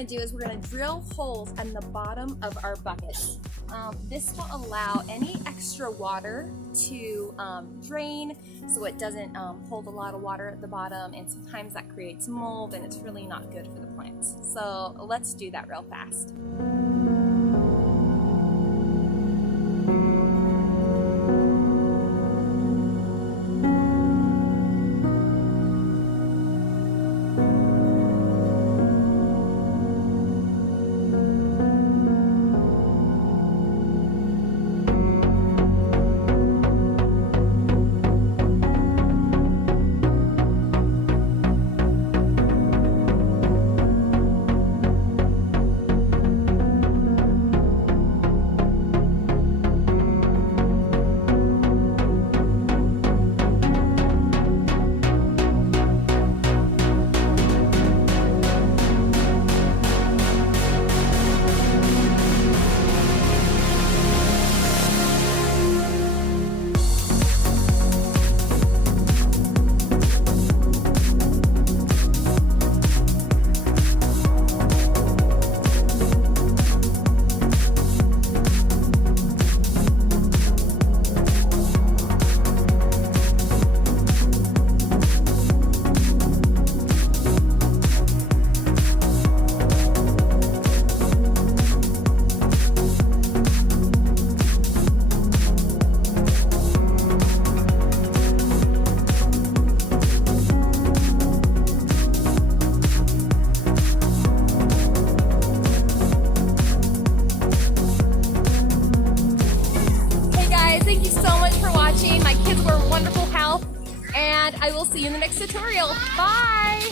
going to do is we're going to drill holes in the bottom of our buckets. This will allow any extra water to drain so it doesn't hold a lot of water at the bottom, and sometimes that creates mold and it's really not good for the plants. So let's do that real fast. Thank you so much for watching. My kids were in wonderful health, and I will see you in the next tutorial. Bye!